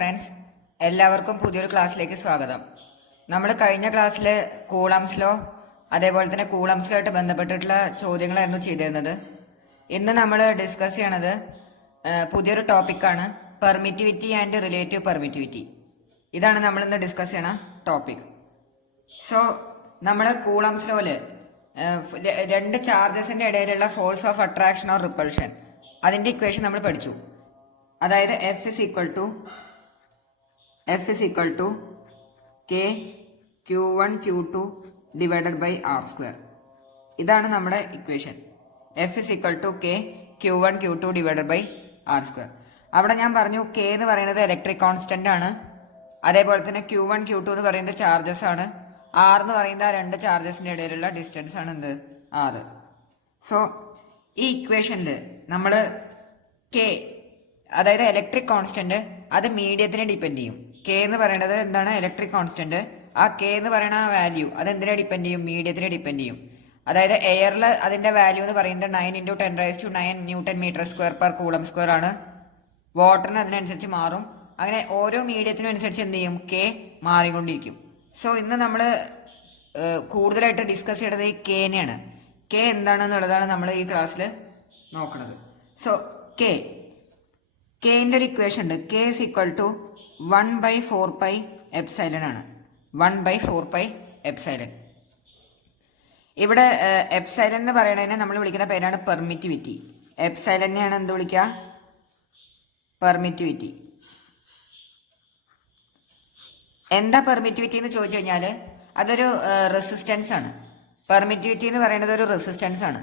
Friends, എല്ലാവർക്കും പുതിയൊരു ക്ലാസ്സിലേക്ക് സ്വാഗതം. നമ്മൾ കഴിഞ്ഞ ക്ലാസ്സിൽ കൂളംസ് ലോ അതേപോലെ തന്നെ കൂളംസ് ലോ ആയിട്ട് ബന്ധപ്പെട്ടിട്ടുള്ള ചോദ്യങ്ങളായിരുന്നു ചെയ്തിരുന്നത്. ഇന്ന് നമ്മൾ ഡിസ്കസ് ചെയ്യണത് പുതിയൊരു ടോപ്പിക്കാണ്, പെർമിറ്റിവിറ്റി ആൻഡ് റിലേറ്റീവ് പെർമിറ്റിവിറ്റി. ഇതാണ് നമ്മൾ ഇന്ന് ഡിസ്കസ് ചെയ്യണ ടോപ്പിക്. സോ നമ്മൾ കൂളംസ് ലോയില് രണ്ട് ചാർജസിന്റെ ഇടയിലുള്ള force of attraction or repulsion അതിന്റെ ഇക്വേഷൻ നമ്മൾ പഠിച്ചു. അതായത് F is equal to K Q1 Q2 divided by R square. ഇതാണ് നമ്മുടെ equation. F is equal to K Q1 Q2 divided by R square. അവിടെ ഞാൻ പറഞ്ഞു കെ എന്ന് പറയുന്നത് ഇലക്ട്രിക് കോൺസ്റ്റന്റ് ആണ്, അതേപോലെ തന്നെ Q1 Q2 എന്ന് പറയുന്നത് ചാർജസ് ആണ്, ആർ എന്ന് പറയുന്ന ആ രണ്ട് ചാർജസിന്റെ ഇടയിലുള്ള ഡിസ്റ്റൻസ് ആണ് എന്ത്, ആറ്. സോ ഈ ഇക്വേഷനിൽ നമ്മൾ കെ അതായത് ഇലക്ട്രിക് കോൺസ്റ്റന്റ് അത് മീഡിയത്തിനെ ഡിപ്പെൻഡ് ചെയ്യും. കെ എന്ന് പറയുന്നത് എന്താണ്, ഇലക്ട്രിക് കോൺസ്റ്റന്റ്. ആ കെ എന്ന് പറയുന്ന ആ വാല്യൂ അത് എന്തിനെ ഡിപ്പെൻഡ് ചെയ്യും, മീഡിയത്തിനെ ഡിപ്പെൻഡ് ചെയ്യും. അതായത് എയറിൽ അതിന്റെ വാല്യൂ എന്ന് പറയുന്നത് 9 × 10⁻⁹ newton metre square per coulomb square ആണ്. വാട്ടറിന് അതിനനുസരിച്ച് മാറും. അങ്ങനെ ഓരോ മീഡിയത്തിനും അനുസരിച്ച് എന്ത് ചെയ്യും, കെ മാറിക്കൊണ്ടിരിക്കും. സോ ഇന്ന് നമ്മൾ കൂടുതലായിട്ട് ഡിസ്കസ് ചെയ്യേണ്ടത് ഈ കെനെയാണ്. കെ എന്താണെന്നുള്ളതാണ് നമ്മൾ ഈ ക്ലാസ്സിൽ നോക്കുന്നത്. സോ കെന്റെ ഒരു ഇക്വേഷൻ ഉണ്ട്. കെ ഇസ് ഈക്വൽ ടു 1/4πε ആണ്. 1/4πε. ഇവിടെ എപ്സൈലൻ എന്ന് പറയുന്നതിനെ നമ്മൾ വിളിക്കുന്ന പേരാണ് പെർമിറ്റിവിറ്റി. എപ്സൈലനെയാണ് എന്ത് വിളിക്കുക, പെർമിറ്റിവിറ്റി. എന്താ പെർമിറ്റിവിറ്റി എന്ന് ചോദിച്ചു കഴിഞ്ഞാൽ അതൊരു റെസിസ്റ്റൻസ് ആണ്. പെർമിറ്റിവിറ്റി എന്ന് പറയുന്നത് ഒരു റെസിസ്റ്റൻസ് ആണ്.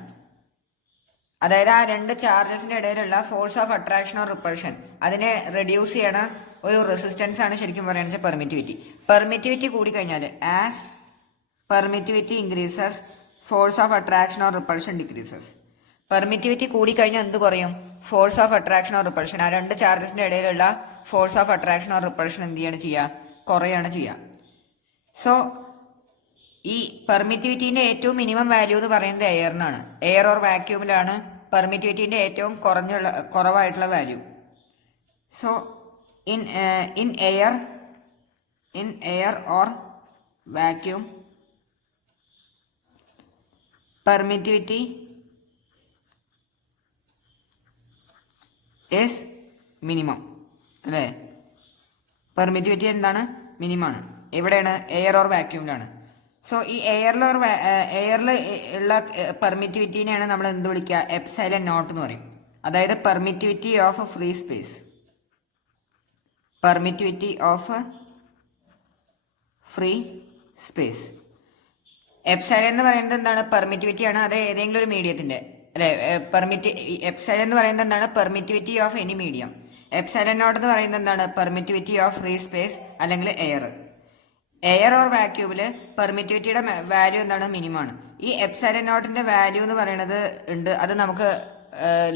അതായത് ആ രണ്ട് ചാർജസിന്റെ ഇടയിലുള്ള force of attraction or repulsion അതിനെ റെഡ്യൂസ് ചെയ്യണ ഒരു റെസിസ്റ്റൻസ് ആണ് ശരിക്കും പറയുന്നത് പെർമിറ്റിവിറ്റി. പെർമിറ്റിവിറ്റി കൂടിക്കഴിഞ്ഞാൽ as permittivity increases force of attraction or repulsion decreases. Permittivity കൂടിക്കഴിഞ്ഞാൽ എന്ത് കുറയും, force of attraction or repulsion, ആ രണ്ട് ചാർജസിന്റെ ഇടയിലുള്ള force of attraction or repulsion എന്ത് ചെയ്യാണ് ചെയ്യുക, കുറയാണ് ചെയ്യുക. സോ ഈ പെർമിറ്റിവിറ്റിന്റെ ഏറ്റവും മിനിമം വാല്യൂ എന്ന് പറയുന്നത് എയറിനാണ്. എയർ ഓർ വാക്യൂമിലാണ് പെർമിറ്റിവിറ്റിന്റെ ഏറ്റവും കുറവായിട്ടുള്ള value. So in air or vacuum permittivity is minimum അല്ലേ. പെർമിറ്റിവിറ്റി എന്താണ്, മിനിമാണ്. എവിടെയാണ്, എയർ ഓർ വാക്യൂമിലാണ്. സോ ഈ എയറിൽ ഉള്ള പെർമിറ്റിവിറ്റിനെയാണ് നമ്മൾ എന്ത് വിളിക്കുക, എപ്സൈലൻ നോട്ട് എന്ന് പറയും. അതായത് permittivity of free space. Permittivity of free space. Epsilon എന്ന് പറയുന്നത് എന്താണ്, പെർമിറ്റിവിറ്റി ആണ്. അത് ഏതെങ്കിലും ഒരു മീഡിയത്തിന്റെ അല്ലെ. എപ്സൈലൻ എന്ന് പറയുന്നത് എന്താണ്, permittivity of any medium. Epsilon naught എന്ന് പറയുന്നത് എന്താണ്, പെർമിറ്റിവിറ്റി ഓഫ് ഫ്രീ സ്പേസ് അല്ലെങ്കിൽ എയർ. എയർ ഓർ വാക്യൂമില് പെർമിറ്റിവിറ്റിയുടെ വാല്യൂ എന്താണ്, മിനിമം ആണ്. ഈ എപ്സൈലൻ നോട്ടിന്റെ വാല്യൂ എന്ന് പറയുന്നത് ഉണ്ട്, അത് നമുക്ക്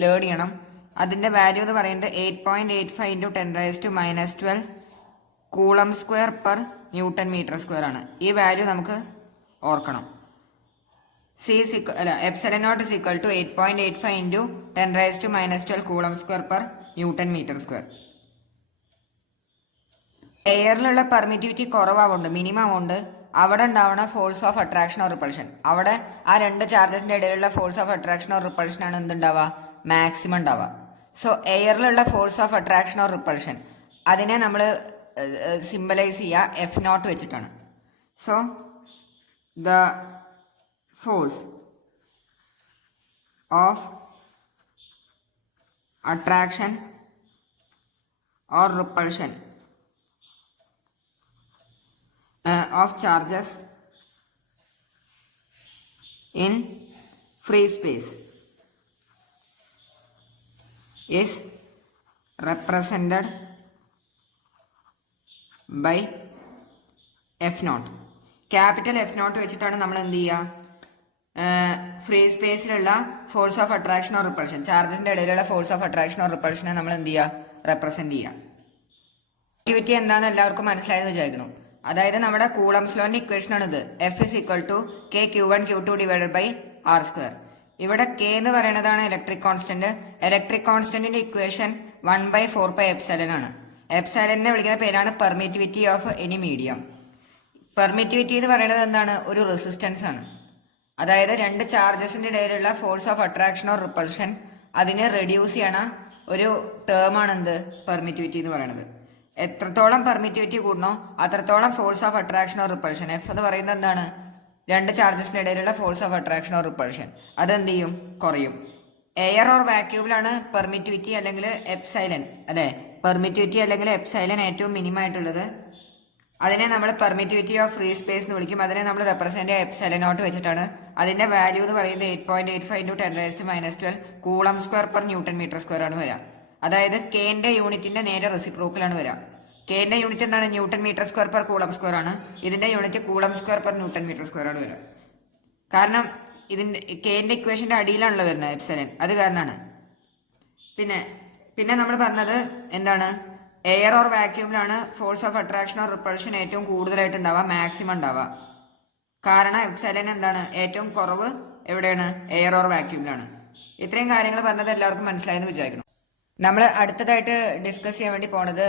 ലേൺ ചെയ്യണം. അതിന്റെ വാല്യൂ എന്ന് പറയുന്നത് 8.85 × 10⁻⁻12 coulomb square per newton metre square ആണ്. ഈ വാല്യൂ നമുക്ക് ഓർക്കണം. Epsilon naught is equal to 8.85 × 10⁻⁻12 coulomb square per newton metre square. എയറിലുള്ള പെർമിറ്റിവിറ്റി കുറവാവുണ്ട്, മിനിമം ഉണ്ട്, അവിടെ ഉണ്ടാവുന്ന force of attraction or repulsion, അവിടെ ആ രണ്ട് ചാർജസിന്റെ ഇടയിലുള്ള force of attraction or repulsion ആണ് എന്തുണ്ടാവുക, മാക്സിമം ഉണ്ടാവുക. സോ എയറിലുള്ള force of attraction or repulsion അതിനെ നമ്മൾ സിംബലൈസ് ചെയ്യുക എഫ് നോട്ട് വെച്ചിട്ടാണ്. So the force of attraction or repulsion of charges in free space is represented by F naught. Capital F naught വെച്ചിട്ടാണ് നമ്മൾ എന്ത് ചെയ്യുക, ഫ്രീ സ്പേസിലുള്ള force of attraction or repulsion, ചാർജസിന്റെ ഇടയിലുള്ള ഫോഴ്സ് ഓഫ് അട്രാക്ഷൻ ഓർ റിപ്പൾഷനെ നമ്മൾ എന്ത് ചെയ്യുക, റെപ്രസെന്റ് ചെയ്യുക. ആക്ടിവിറ്റി എന്താണെന്ന് എല്ലാവർക്കും മനസ്സിലായെന്ന് വിചാരിക്കുന്നു. അതായത് നമ്മുടെ കൂളംസ് ലോന്റെ ഇക്വേഷൻ ആണിത്. F is equal to K Q1 Q2 divided by R square. ഇവിടെ കെ എന്ന് പറയുന്നതാണ് ഇലക്ട്രിക് കോൺസ്റ്റന്റ്. ഇലക്ട്രിക് കോൺസ്റ്റന്റിന്റെ ഇക്വേഷൻ 1/4πε ആണ്. എപ്സൈലനെ വിളിക്കുന്ന പേരാണ് permittivity of any medium. Permittivity എന്ന് പറയുന്നത് എന്താണ്? ഒരു റെസിസ്റ്റൻസ് ആണ്. അതായത് രണ്ട് ചാർജസിന്റെ ഇടയിലുള്ള force of attraction or repulsion അതിനെ റെഡ്യൂസ് ചെയ്യണ ഒരു ടേം ആണ് എന്ത്? പെർമിറ്റിവിറ്റി എന്ന് പറയുന്നത്. എത്രത്തോളം പെർമിറ്റിവിറ്റി കൂടണോ അത്രത്തോളം force of attraction or repulsion, F എന്ന് പറയുന്നത് എന്താണ്? രണ്ട് ചാർജസിന്റെ ഇടയിലുള്ള force of attraction or repulsion അതെന്ത് ചെയ്യും? കുറയും. എയർ ഓർ വാക്യൂമിലാണ് പെർമിറ്റിവിറ്റി അല്ലെങ്കിൽ എപ്സൈലൻ, അല്ലെ? പെർമിറ്റിവിറ്റി അല്ലെങ്കിൽ എപ്സൈലൻ ഏറ്റവും മിനിമം ആയിട്ടുള്ളത്. അതിനെ നമ്മൾ പെർമിറ്റിവിറ്റി ഓഫ് ഫ്രീ സ്പേസ് എന്ന് വിളിക്കും. അതിനെ നമ്മൾ റെപ്രസെന്റ് എപ്സൈലനോട്ട് വെച്ചിട്ടാണ്. അതിന്റെ വാല്യൂ എന്ന് പറയുന്നത് 8.85 × 10⁻12 coulomb square per newton metre square ആണ് വരിക. അതായത് കെന്റെ യൂണിറ്റിന്റെ നേരെ റെസിപ്രോക്കലാണ് വരിക. കെന്റെ യൂണിറ്റ് എന്താണ്? Newton metre square per coulomb square ആണ്. ഇതിന്റെ unit coulomb square per newton metre square ആണ് വരിക. കാരണം ഇതിന്റെ കെന്റെ ഇക്വേഷന്റെ അടിയിലാണല്ലോ വരുന്നത് എപ്സൈലൻ, അത് കാരണമാണ്. പിന്നെ നമ്മൾ പറഞ്ഞത് എന്താണ്? എയർ ഓർ വാക്യൂമിലാണ് force of attraction or repulsion ഏറ്റവും കൂടുതലായിട്ട് ഉണ്ടാവുക, മാക്സിമം ഉണ്ടാവുക. കാരണം എപ്സൈലൻ എന്താണ്? ഏറ്റവും കുറവ് എവിടെയാണ്? എയർ ഓർ വാക്യൂമിലാണ്. ഇത്രയും കാര്യങ്ങൾ പറഞ്ഞത് എല്ലാവർക്കും മനസ്സിലായെന്ന് വിചാരിക്കണം. നമ്മൾ അടുത്തതായിട്ട് ഡിസ്കസ് ചെയ്യാൻ വേണ്ടി പോണത്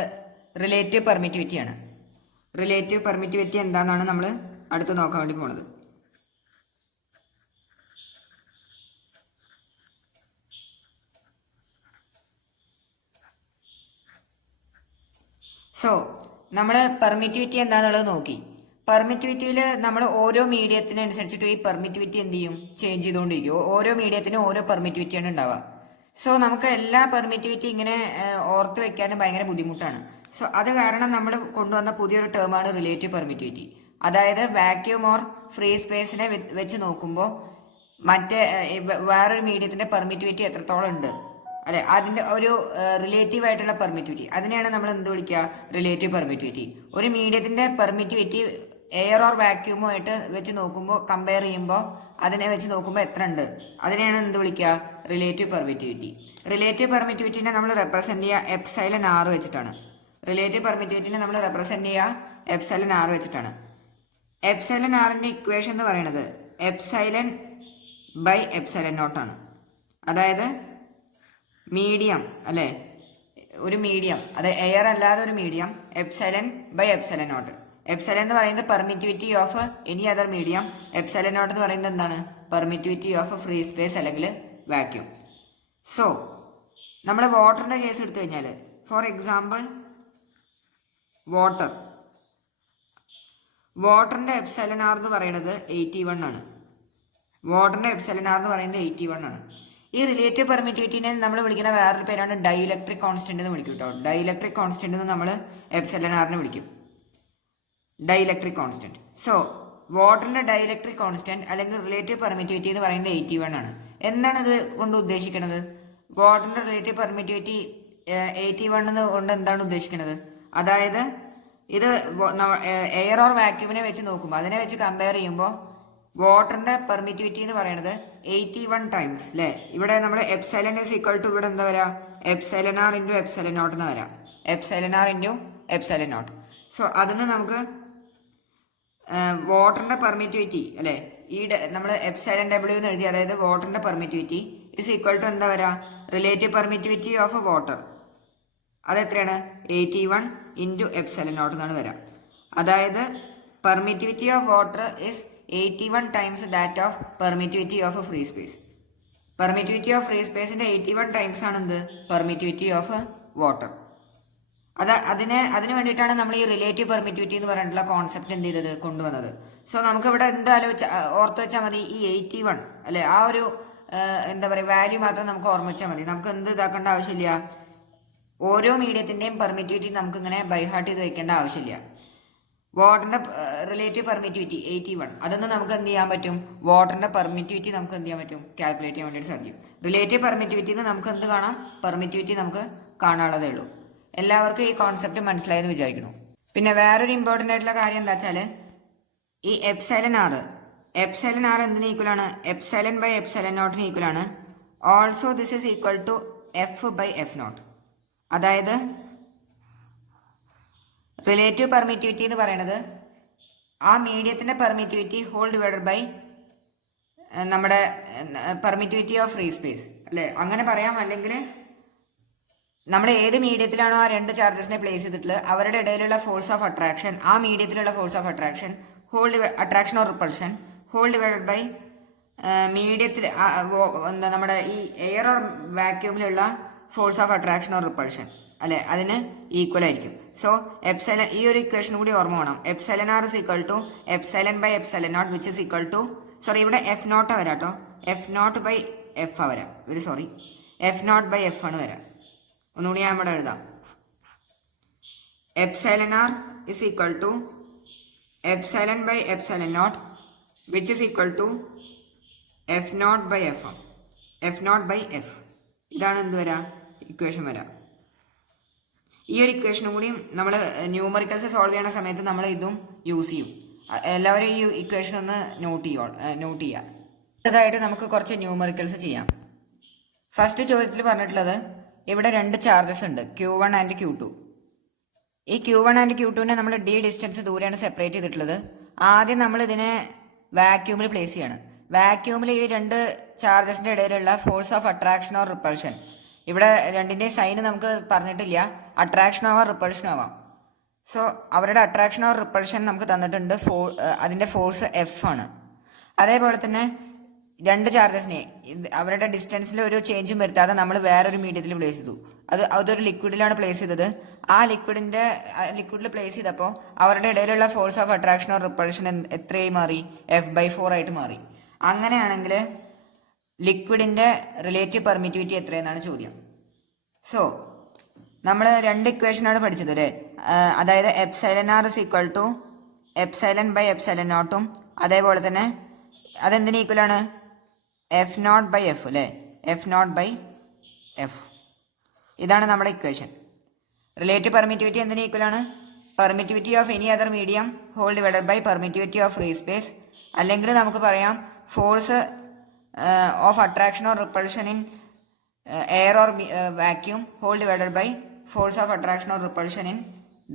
റിലേറ്റീവ് പെർമിറ്റിവിറ്റി ആണ്. റിലേറ്റീവ് പെർമിറ്റിവിറ്റി എന്താണെന്നാണ് നമ്മൾ അടുത്ത് നോക്കാൻ വേണ്ടി പോണത്. സോ നമ്മൾ പെർമിറ്റിവിറ്റി എന്താണെന്നുള്ളത് നോക്കി. പെർമിറ്റിവിറ്റിയിൽ നമ്മൾ ഓരോ മീഡിയത്തിനനുസരിച്ചിട്ട് ഈ പെർമിറ്റിവിറ്റി എന്ത് ചെയ്യും? ചേഞ്ച് ചെയ്തുകൊണ്ടിരിക്കും. ഓരോ മീഡിയത്തിനും ഓരോ പെർമിറ്റിവിറ്റിയാണ് ഉണ്ടാവുക. സോ നമുക്ക് എല്ലാ പെർമിറ്റിവിറ്റി ഇങ്ങനെ ഓർത്ത് വെക്കാനും ഭയങ്കര ബുദ്ധിമുട്ടാണ്. സോ അത് കാരണം നമ്മൾ കൊണ്ടുവന്ന പുതിയൊരു ടേമാണ് റിലേറ്റീവ് പെർമിറ്റിവിറ്റി. അതായത് വാക്യൂം ഓർ ഫ്രീ സ്പേസിനെ വെച്ച് നോക്കുമ്പോൾ മറ്റേ വേറൊരു മീഡിയത്തിന്റെ പെർമിറ്റിവിറ്റി എത്രത്തോളം ഉണ്ട്, അല്ലെ, അതിന്റെ ഒരു റിലേറ്റീവ് ആയിട്ടുള്ള പെർമിറ്റിവിറ്റി, അതിനെയാണ് നമ്മൾ എന്ത് വിളിക്കുക? Relative permittivity. ഒരു മീഡിയത്തിന്റെ പെർമിറ്റിവിറ്റി എയർ ഓർ വാക്യൂമോ ആയിട്ട് വെച്ച് നോക്കുമ്പോൾ, കമ്പയർ ചെയ്യുമ്പോൾ അതിനെ വെച്ച് നോക്കുമ്പോൾ എത്ര ഉണ്ട്, അതിനെയാണ് എന്ത് വിളിക്കുക? Relative permittivity. റിലേറ്റീവ് പെർമിറ്റിവിറ്റിനെ നമ്മൾ റെപ്രസെന്റ് ചെയ്യുക എപ്സൈലൻ ആർ വെച്ചിട്ടാണ്. റിലേറ്റീവ് പെർമിറ്റിവിറ്റിനെ നമ്മൾ റെപ്രസെന്റ് ചെയ്യുക എപ്സൈലൻ ആർ വെച്ചിട്ടാണ്. എപ്സൈലൻ ആറിന്റെ ഇക്വേഷൻ എന്ന് പറയുന്നത് എപ്സൈലൻ ബൈ എപ്സൈലൻ നോട്ട് ആണ്. അതായത് മീഡിയം, അല്ലെ, ഒരു മീഡിയം, അത് എയർ അല്ലാതെ ഒരു medium, epsilon by epsilon naught. Epsilon എന്ന് പറയുന്നത് permittivity of any other medium, epsilon naught എന്ന് പറയുന്നത് എന്താണ്? പെർമിറ്റിവിറ്റി ഓഫ് ഫ്രീ സ്പേസ് അല്ലെങ്കിൽ വാക്യൂം. സോ നമ്മൾ വാട്ടറിന്റെ കേസ് എടുത്തു കഴിഞ്ഞാൽ, ഫോർ എക്സാമ്പിൾ വാട്ടറിന്റെ എപ്സൈലൻ ആർ എന്ന് പറയുന്നത് 81 ആണ്. വാട്ടറിന്റെ എപ്സൈലൻ ആർ എന്ന് പറയുന്നത് 81 ആണ്. ഈ റിലേറ്റീവ് പെർമിറ്റിവിറ്റിനെ നമ്മൾ വിളിക്കുന്ന വേറൊരു പേരാണ് ഡൈഇലക്ട്രിക് കോൺസ്റ്റന്റ് എന്ന് വിളിക്കും കേട്ടോ. ഡൈഇലക്ട്രിക് കോൺസ്റ്റന്റ് എന്ന് നമ്മൾ എപ്സൈലൻ ആറിനെ വിളിക്കും, ഡൈഇലക്ട്രിക് കോൺസ്റ്റന്റ്. സോ വാട്ടറിന്റെ ഡൈഇലക്ട്രിക് കോൺസ്റ്റന്റ് അല്ലെങ്കിൽ റിലേറ്റീവ് പെർമിറ്റിവിറ്റി എന്ന് പറയുന്നത് 81 ആണ്. എന്താണ് ഇത് കൊണ്ട് ഉദ്ദേശിക്കുന്നത്? വാട്ടറിന്റെ റിലേറ്റീവ് പെർമിറ്റിവിറ്റി 81 കൊണ്ട് എന്താണ് ഉദ്ദേശിക്കുന്നത്? അതായത് ഇത് എയർ ഓർ വാക്യൂമിനെ വെച്ച് നോക്കുമ്പോൾ, അതിനെ വെച്ച് കമ്പയർ ചെയ്യുമ്പോൾ വാട്ടറിന്റെ പെർമിറ്റിവിറ്റി എന്ന് പറയുന്നത് 81 ടൈംസ്, അല്ലെ. ഇവിടെ നമ്മൾ എപ്സൈലൻ ഇസ് ഈക്വൽ ടു ഇവിടെ എന്താ വരാ? എപ്സൈലൻ ആർ ഇൻറ്റു എപ്സൈലൻ നോട്ട് എന്ന് വരാം. എപ്സൈലൻ ആർ ഇൻറ്റു എപ്സൈലൻ നോട്ട്. സോ അതിന് നമുക്ക് വാട്ടറിന്റെ പെർമിറ്റിവിറ്റി, അല്ലെ, ഈ നമ്മൾ എപ്സൈലൻ ഡബ്ല്യു എന്ന് എഴുതി, അതായത് വാട്ടറിന്റെ പെർമിറ്റിവിറ്റി ഇസ് ഈക്വൽ ടു എന്താ വരാ? Relative permittivity of water. അത് എത്രയാണ്? 81 ഇൻറ്റു എപ്സൈലൻ നോട്ട് എന്നാണ് വരാം. അതായത് permittivity of water is 81 times that of permittivity of free space. Permittivity of free സ്പേസിന്റെ 81 ടൈംസ് ആണ് എന്ത്? Permittivity of water. അതിന് വേണ്ടിയിട്ടാണ് നമ്മൾ ഈ റിലേറ്റീവ് പെർമിറ്റിവിറ്റി എന്ന് പറഞ്ഞിട്ടുള്ള കോൺസെപ്റ്റ് എന്ത് ചെയ്തത്? കൊണ്ടുവന്നത്. സോ നമുക്ക് ഇവിടെ എന്തായാലും ഓർത്ത് വെച്ചാൽ മതി, ഈ 81, അല്ലെ, ആ ഒരു എന്താ പറയുക വാല്യൂ മാത്രം നമുക്ക് ഓർമ്മ വെച്ചാൽ മതി. നമുക്ക് എന്ത് ഇതാക്കേണ്ട ആവശ്യമില്ല. ഓരോ മീഡിയത്തിന്റെയും പെർമിറ്റിവിറ്റി നമുക്ക് ഇങ്ങനെ ബൈഹാർട്ട് ചെയ്ത് വെക്കേണ്ട ആവശ്യമില്ല. വാട്ടറിന്റെ റിലേറ്റീവ് പെർമിറ്റിവിറ്റി 81, അതൊന്നും നമുക്ക് എന്ത് ചെയ്യാൻ പറ്റും? വാട്ടറിന്റെ പെർമിറ്റിവിറ്റി നമുക്ക് എന്ത് ചെയ്യാൻ പറ്റും? കാൽക്കുലേറ്റ് ചെയ്യാൻ വേണ്ടിയിട്ട് സാധിക്കും. റിലേറ്റീവ് പെർമിറ്റിവിറ്റിന്ന് നമുക്ക് എന്ത് കാണാം? പെർമിറ്റിവിറ്റി നമുക്ക് കാണാനുള്ളതേ ഉള്ളൂ. എല്ലാവർക്കും ഈ കോൺസെപ്റ്റ് മനസ്സിലായെന്ന് വിചാരിക്കുന്നു. പിന്നെ വേറൊരു ഇമ്പോർട്ടൻ്റ് ആയിട്ടുള്ള കാര്യം എന്താ വെച്ചാൽ, ഈ എപ്സൈലൻ ആർ എന്തിന് ഈക്വൽ ആണ്? എപ്സൈലൻ ബൈ എപ്സൈലൻ നോട്ടിന് ഈക്വൽ ആണ്. Also this is equal to F by F naught. അതായത് റിലേറ്റീവ് പെർമിറ്റിവിറ്റി എന്ന് പറയുന്നത് ആ മീഡിയത്തിന്റെ പെർമിറ്റിവിറ്റി ഹോൾ ഡിവൈഡഡ് ബൈ നമ്മുടെ പെർമിറ്റിവിറ്റി ഓഫ് ഫ്രീ സ്പേസ്, അല്ലെ, അങ്ങനെ പറയാം. അല്ലെങ്കിൽ നമ്മൾ ഏത് മീഡിയത്തിലാണോ ആ രണ്ട് ചാർജസിനെ പ്ലേസ് ചെയ്തിട്ടുള്ളത് അവരുടെ ഇടയിലുള്ള ഫോഴ്സ് ഓഫ് അട്രാക്ഷൻ, ആ മീഡിയത്തിലുള്ള force of attraction attraction or repulsion whole divided by മീഡിയത്തിൽ എന്താ നമ്മുടെ ഈ എയർ ഓർ വാക്യൂമിലുള്ള force of attraction or repulsion അല്ലെ, അതിന് ഈക്വൽ ആയിരിക്കും. സോ എപ്സൈലൻ, ഈ ഒരു ഇക്വേഷൻ കൂടി ഓർമ്മ വേണം. Epsilon r is equal to epsilon by epsilon naught which is equal to, sorry ഇവിടെ എഫ് നോട്ട് വരാം കേട്ടോ, എഫ് നോട്ട് ബൈ എഫ് ആ വരാം, very sorry, F naught by F ആണ് വരാം. ഒന്നുകൂടി ഞാൻ ഇവിടെ എഴുതാം. Epsilon r is equal to epsilon by epsilon naught which is equal to F naught by F, F naught by F. ഇതാണ് എന്ത് വരാം, ഇക്വേഷൻ വരാം. ഈ ഒരു ഇക്വേഷനും കൂടി നമ്മൾ ന്യൂമറിക്കൽസ് സോൾവ് ചെയ്യുന്ന സമയത്ത് നമ്മൾ ഇതും യൂസ് ചെയ്യും. എല്ലാവരും ഈ ഇക്വേഷൻ ഒന്ന് നോട്ട് ചെയ്യുക. അടുത്തതായിട്ട് നമുക്ക് കുറച്ച് ന്യൂമറിക്കൽസ് ചെയ്യാം. ഫസ്റ്റ് ചോദ്യത്തിൽ പറഞ്ഞിട്ടുള്ളത് ഇവിടെ രണ്ട് ചാർജസ് ഉണ്ട്, Q1 ആൻഡ് Q2. ഈ Q1 ആൻഡ് Q2നെ നമ്മൾ d ഡിസ്റ്റൻസ് ദൂരെയാണ് സെപ്പറേറ്റ് ചെയ്തിട്ടുള്ളത്. ആദ്യം നമ്മൾ ഇതിനെ വാക്യൂമിൽ പ്ലേസ് ചെയ്യാണ്. വാക്യൂമിൽ ഈ രണ്ട് ചാർജസിന്റെ ഇടയിലുള്ള force of attraction or repulsion, ഇവിടെ രണ്ടിന്റെ സൈന് നമുക്ക് പറഞ്ഞിട്ടില്ല, അട്രാക്ഷൻ ആവാം റിപ്പൾഷൻ ആവാം. സോ അവരുടെ അട്രാക്ഷൻ ഓർ റിപ്പൾഷൻ നമുക്ക് തന്നിട്ടുണ്ട്, അതിന്റെ ഫോഴ്സ് എഫ് ആണ്. അതേപോലെ തന്നെ രണ്ട് ചാർജസിനെ അവരുടെ ഡിസ്റ്റൻസിൽ ഒരു ചേഞ്ചും വരുത്താതെ നമ്മൾ വേറൊരു മീഡിയത്തിൽ പ്ലേസ് ചെയ്തു. അതൊരു ലിക്വിഡിലാണ് പ്ലേസ് ചെയ്തത്. ആ ലിക്വിഡിൽ പ്ലേസ് ചെയ്തപ്പോൾ അവരുടെ ഇടയിലുള്ള force of attraction or repulsion എത്രയായി മാറി, F/4 ആയിട്ട് മാറി. അങ്ങനെയാണെങ്കിൽ ലിക്വിഡിന്റെ റിലേറ്റീവ് പെർമിറ്റിവിറ്റി എത്രയെന്നാണ് ചോദ്യം. സോ നമ്മൾ രണ്ട് ഇക്വേഷനാണ് പഠിച്ചത് അല്ലേ, അതായത് epsilon r is equal to epsilon by epsilon നോട്ടും, അതേപോലെ തന്നെ അതെന്തിന് ഈക്വലാണ്, എഫ് നോട്ട് ബൈ എഫ് അല്ലേ, എഫ് നോട്ട് ബൈ എഫ്. ഇതാണ് നമ്മുടെ ഇക്വേഷൻ. റിലേറ്റീവ് പെർമിറ്റിവിറ്റി എന്തിന് ഈക്വലാണ്, permittivity of any other medium whole divided by permittivity of free space, അല്ലെങ്കിൽ നമുക്ക് പറയാം force of attraction or repulsion in air or vacuum whole divided by force of attraction or repulsion in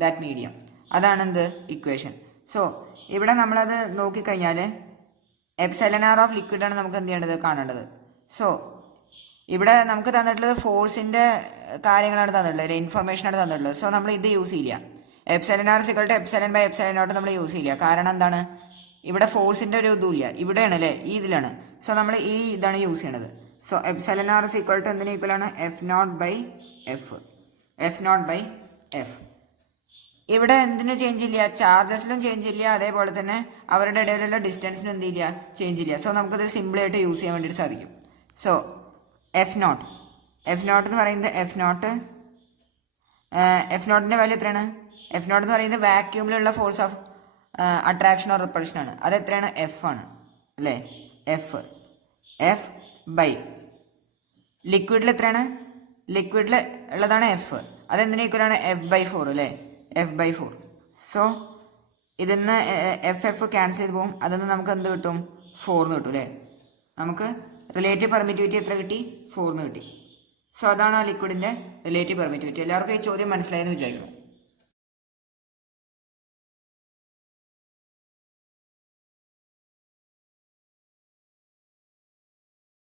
that medium. അതാണ് എന്ത് equation. So ഇവിടെ നമ്മളത് നോക്കിക്കഴിഞ്ഞാൽ എപ്സൈലൻ R of liquid ആണ് നമുക്ക് എന്ത് ചെയ്യേണ്ടത്, കാണേണ്ടത്. സോ ഇവിടെ നമുക്ക് തന്നിട്ടുള്ളത് ഫോഴ്സിന്റെ കാര്യങ്ങളാണ് തന്നിട്ടുള്ളത്, ഇൻഫർമേഷനാണ് തന്നിട്ടുള്ളത്. സോ നമ്മൾ ഇത് യൂസ് ചെയ്യില്ല. Epsilon r is equal to epsilon by epsilon naught നമ്മൾ യൂസ് ചെയ്യില്ല. കാരണം എന്താണ്, ഇവിടെ ഫോഴ്സിന്റെ ഒരു ഇതും ഇല്ല, ഇവിടെയാണ് അല്ലേ, ഈ ഇതിലാണ്. സോ നമ്മൾ ഈ ഇതാണ് യൂസ് ചെയ്യണത്. So epsilon r is equal to എന്തിന് ഈക്വൽ ആണ്, F naught by F, F naught by F. ഇവിടെ എന്തിനും ചേഞ്ച് ഇല്ല, ചാർജസിലും ചേഞ്ച് ഇല്ല, അതേപോലെ തന്നെ അവരുടെ ഇടയിലുള്ള ഡിസ്റ്റൻസിനും എന്തില്ല, ചേഞ്ച് ഇല്ല. സോ നമുക്കത് സിമ്പിൾ ആയിട്ട് യൂസ് ചെയ്യാൻ വേണ്ടിയിട്ട് സാധിക്കും. സോ എഫ് നോട്ട് എന്ന് പറയുന്നത് എഫ് നോട്ടിന്റെ വാല്യൂ എത്രയാണ്, എഫ് നോട്ട് എന്ന് പറയുന്നത് വാക്യൂമിലുള്ള force of attraction or repulsion ആണ്. അത് എത്രയാണ്, എഫ് ആണ് അല്ലേ, എഫ് ബൈ ലിക്വിഡിൽ എത്രയാണ്, ലിക്വിഡിൽ ഉള്ളതാണ് എഫ്, അതെന്തിനു ഈക്വലാണ്, F/4 അല്ലേ, F/4. സോ ഇതിന്ന് എഫ് ക്യാൻസൽ ചെയ്ത് പോകും, അതിന്ന് നമുക്ക് എന്ത് കിട്ടും, 4 കിട്ടും അല്ലേ. നമുക്ക് റിലേറ്റീവ് പെർമിറ്റിവിറ്റി എത്ര കിട്ടി, 4 കിട്ടി. സോ അതാണ് ആ ലിക്വിഡിന്റെ റിലേറ്റീവ് പെർമിറ്റിവിറ്റി. എല്ലാവർക്കും ഈ ചോദ്യം മനസ്സിലായെന്ന് വിചാരിക്കുന്നു.